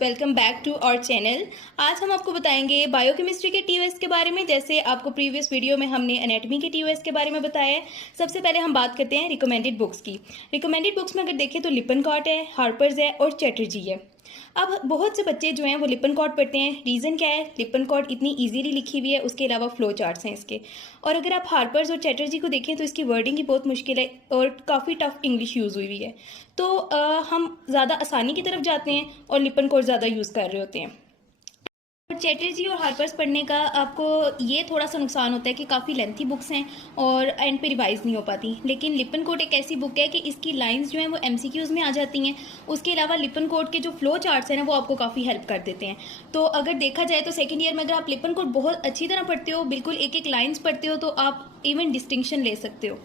Welcome back to our channel. आज हम आपको बताएंगे बायोकेमिस्ट्री के टीओएस के बारे में। जैसे आपको प्रीवियस वीडियो में हमने एनाटॉमी के टीओएस के बारे में बताया है। सबसे पहले हम बात करते हैं रिकमेंडेड बुक्स की। रिकमेंडेड बुक्स में अगर देखें तो लिपनकॉट है, हार्पर्स है और चैटर्जी है। अब बहुत से बच्चे जो हैं वो लिपनकॉट पढ़ते हैं। रीज़न क्या है? लिपनकॉट इतनी इजीली लिखी हुई है, उसके अलावा फ्लो चार्ट्स हैं इसके। और अगर आप हार्पर्स और चैटर्जी को देखें तो इसकी वर्डिंग ही बहुत मुश्किल है और काफ़ी टफ इंग्लिश यूज़ हुई है। तो हम ज़्यादा आसानी की तरफ जाते हैं और लिपनकॉट ज़्यादा यूज़ कर रहे होते हैं। चैटर्जी और हार्पर्स पढ़ने का आपको ये थोड़ा सा नुकसान होता है कि काफ़ी लेंथी बुक्स हैं और एंड पे रिवाइज नहीं हो पाती। लेकिन लिपनकोट एक ऐसी बुक है कि इसकी लाइंस जो हैं वो एमसीक्यूज़ में आ जाती हैं। उसके अलावा लिपनकोट के जो फ्लो चार्ट्स हैं ना वो आपको काफ़ी हेल्प कर देते हैं। तो अगर देखा जाए तो सेकेंड ईयर में अगर आप लिपनकोट बहुत अच्छी तरह पढ़ते हो, बिल्कुल एक एक लाइन्स पढ़ते हो, तो आप इवन डिस्टिंक्शन ले सकते हो।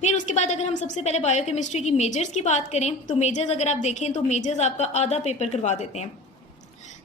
फिर उसके बाद अगर हम सबसे पहले बायोकेमिस्ट्री की मेजर्स की बात करें तो मेजर्स अगर आप देखें तो मेजर्स आपका आधा पेपर करवा देते हैं।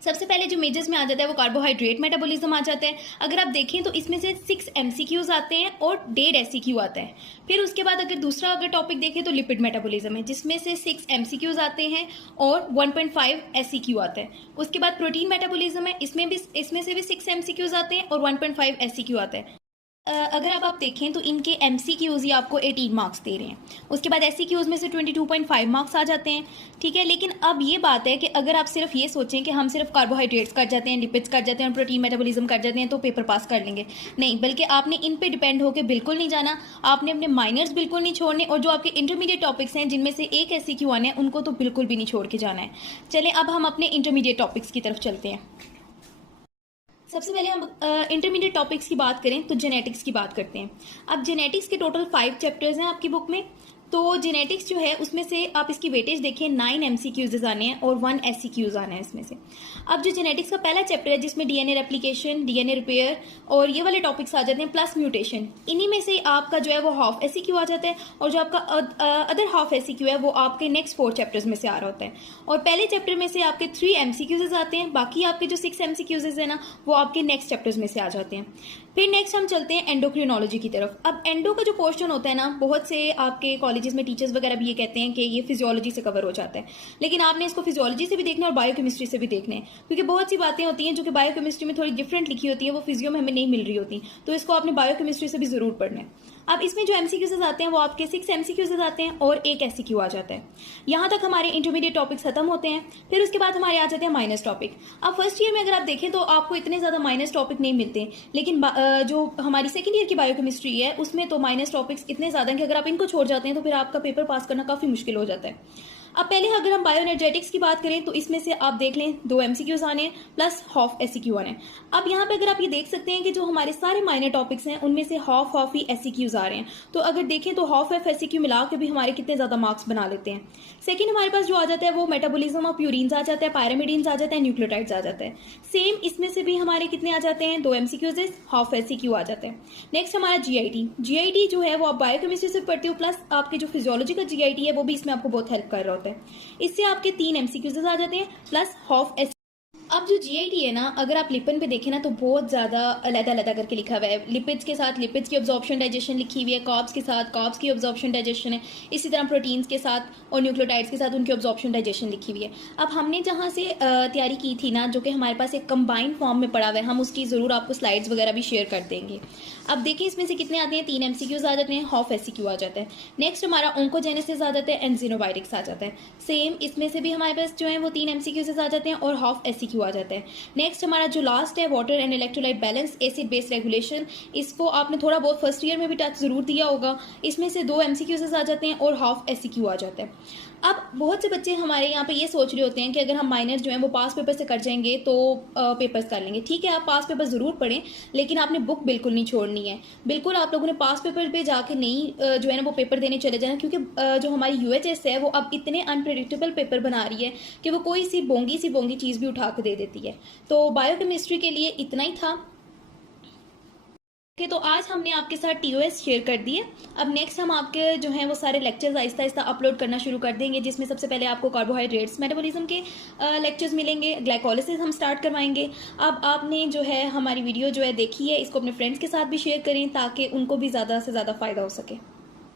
सबसे पहले जो मेजर्स में आ जाता है वो कार्बोहाइड्रेट मेटाबॉलिज्म आ जाता है। अगर आप देखें तो इसमें से 6 एमसीक्यूज आते हैं और 1.5 एससीक्यू आता है। फिर उसके बाद अगर दूसरा टॉपिक देखें तो लिपिड मेटाबॉलिज्म है, जिसमें से 6 एमसीक्यूज आते हैं और 1.5 एससीक्यू आता है। उसके बाद प्रोटीन मेटाबॉलिज्म है, इसमें से भी 6 एमसीक्यूज आते हैं और 1.5 एससीक्यू आता है। अगर आप देखें तो इनके एमसीक्यूज ही आपको 18 मार्क्स दे रहे हैं। उसके बाद एससीक्यूज में से 22.5 मार्क्स आ जाते हैं। ठीक है, लेकिन अब ये बात है कि अगर आप सिर्फ ये सोचें कि हम सिर्फ कार्बोहाइड्रेट्स कर जाते हैं, लिपिड्स कर जाते हैं और प्रोटीन मेटाबॉलिज्म कर जाते हैं तो पेपर पास कर लेंगे, नहीं, बल्कि आपने इन पे डिपेंड होकर बिल्कुल नहीं जाना। आपने अपने माइनर्स बिल्कुल नहीं छोड़ने और जो आपके इंटरमीडिएट टॉपिक्स हैं जिनमें से एक एससीक्यू आने हैं उनको तो बिल्कुल भी नहीं छोड़ के जाना है। चलें अब हम अपने इंटरमीडिएट टॉपिक्स की तरफ चलते हैं। सबसे पहले हम इंटरमीडिएट टॉपिक्स की बात करें तो जेनेटिक्स की बात करते हैं। अब जेनेटिक्स के टोटल 5 चैप्टर्स हैं आपकी बुक में। तो जेनेटिक्स जो है उसमें से आप इसकी वेटेज देखें, 9 एमसीक्यूज आने हैं और 1 एससीक्यूज आना है इसमें से। अब जो जेनेटिक्स का पहला चैप्टर है जिसमें डीएनए रेप्लिकेशन, डीएनए रिपेयर और ये वाले टॉपिक्स आ जाते हैं, प्लस म्यूटेशन, इन्हीं में से आपका जो है वो हाफ एससीक्यू आ जाता है और जो आपका अदर हाफ एससीक्यू है वो आपके नेक्स्ट 4 चैप्टर्स में से आ रहा होता है। और पहले चैप्टर में से आपके 3 एमसीक्यूज आते हैं, बाकी आपके जो 6 एमसीक्यूज है ना वो आपके नेक्स्ट चैप्टर्स में से आ जाते हैं। फिर नेक्स्ट हम चलते हैं एंडोक्रिनोलॉजी की तरफ। अब एंडो का जो पोर्शन होता है ना, बहुत से आपके कॉलेजेस में टीचर्स वगैरह भी ये कहते हैं कि ये फिजियोलॉजी से कवर हो जाता है, लेकिन आपने इसको फिजियोलॉजी से भी देखना है और बायोकेमिस्ट्री से भी देखना है, क्योंकि बहुत सी बातें होती हैं जो कि बायोकेमिस्ट्री में थोड़ी डिफरेंट लिखी होती है, वो फिजियो में हमें नहीं मिल रही होती, तो इसको आपने बायोकेमिस्ट्री से भी जरूर पढ़ना है। अब इसमें जो एमसीक्यूज आते हैं वो आपके 6 एमसीक्यूज आते हैं और 1 एससीक्यू आ जाता है। यहाँ तक हमारे इंटरमीडिएट टॉपिक्स खत्म होते हैं। फिर उसके बाद हमारे आ जाते हैं माइनस टॉपिक। अब फर्स्ट ईयर में अगर आप देखें तो आपको इतने ज्यादा माइनस टॉपिक नहीं मिलते, लेकिन जो हमारी सेकंड ईयर की बायोकेमिस्ट्री है उसमें तो माइनस टॉपिक्स इतने ज्यादा हैं कि अगर आप इनको छोड़ जाते हैं तो फिर आपका पेपर पास करना काफी मुश्किल हो जाता है। अब पहले अगर हम बायोएनर्जेटिक्स की बात करें तो इसमें से आप देख लें 2 एमसीक्यूज आने प्लस हाफ एससीक्यू आने। अब यहाँ पे अगर आप ये देख सकते हैं कि जो हमारे सारे माइनर टॉपिक्स हैं उनमें से हाफ ही एससीक्यूज आ रहे हैं। तो अगर देखें तो हाफ एससीक्यू मिला के भी हमारे कितने ज्यादा मार्क्स बना लेते हैं। सेकेंड हमारे पास जो आ जाता है वो मेटाबॉलिज्म ऑफ यूरिन्स आ जाता है, पायरामिडीन्स आ जाता है, न्यूक्लियोटाइड्स आ जाता है। सेम इसमें से भी हमारे कितने आ जाते हैं, 2 एमसीक्यूज, हाफ एससीक्यू आ जाते हैं। नेक्स्ट हमारा जीआईटी जो है वो आप बायोकेमिस्ट्री से पढ़ते हो, प्लस आपके जो फिजियोलॉजी का जीआईटी है वो भी इसमें आपको बहुत हेल्प कर रहा होता है। इससे आपके 3 एमसीक्यूज आ जाते हैं प्लस हाफ एस। अब जो जीआईटी है ना, अगर आप लिपन पे देखें ना तो बहुत ज़्यादा अलग-अलग करके लिखा हुआ है। लिपिड्स के साथ लिपिड्स की ऑब्जॉर्प्शन डाइजेशन लिखी हुई है, कार्ब्स के साथ कार्ब्स की ऑब्जॉर्प्शन डाइजेशन है, इसी तरह प्रोटीन्स के साथ और न्यूक्लियोटाइड्स के साथ उनकी ऑब्जॉर्प्शन डाइजेशन लिखी हुई है। अब हमने जहाँ से तैयारी की थी ना, जो कि हमारे पास एक कंबाइंड फॉर्म में पड़ा हुआ है, हम उसकी ज़रूर आपको स्लाइड्स वगैरह भी शेयर कर देंगे। अब देखिए इसमें से कितने आते हैं, 3 एमसीक्यूज आ जाते हैं, हाफ एससीक्यू आ जाता है। नेक्स्ट हमारा ऑन्कोजेनेसिस आ जाता है एंड ज़ीनोबायोटिक्स आ जाता है। सेम इसमें से भी हमारे पास जो है वो 3 एमसीक्यूज आ जाते हैं और हाफ एससीक्यू आ जाता है। नेक्स्ट हमारा जो लास्ट है water and electrolyte balance, acid base regulation, इसको आपने थोड़ा बहुत फर्स्ट ईयर में भी टच जरूर दिया होगा। इसमें से 2 एमसीक्यूज आ जाते हैं और हाफ एससीक्यू आ जाता है। अब बहुत से बच्चे हमारे यहाँ पे ये सोच रहे होते हैं कि अगर हम माइनर जो है वो पास पेपर से कर जाएंगे तो पेपर्स कर लेंगे। ठीक है, आप पास पेपर जरूर पढ़ें, लेकिन आपने बुक बिल्कुल नहीं छोड़नी है। बिल्कुल आप लोगों ने पास पेपर पे जाके नहीं जो है ना वो पेपर देने चले जाना, क्योंकि जो हमारी यूएचएस है वो अब इतने अनप्रेडिक्टेबल पेपर बना रही है कि वो कोई सी बोंगी चीज़ भी उठा के दे देती है। तो बायोकेमिस्ट्री के लिए इतना ही था। तो आज हमने आपके साथ टीओएस शेयर कर दिए। अब नेक्स्ट हम आपके जो हैं वो सारे लेक्चर्स आहिस्ता आहिस्ता अपलोड करना शुरू कर देंगे, जिसमें सबसे पहले आपको कार्बोहाइड्रेट्स मेटाबॉलिज्म के लेक्चर्स मिलेंगे, ग्लाइकोलिसिस हम स्टार्ट करवाएंगे। अब आपने जो है हमारी वीडियो जो है देखी है, इसको अपने फ्रेंड्स के साथ भी शेयर करें ताकि उनको भी ज़्यादा से ज़्यादा फ़ायदा हो सके।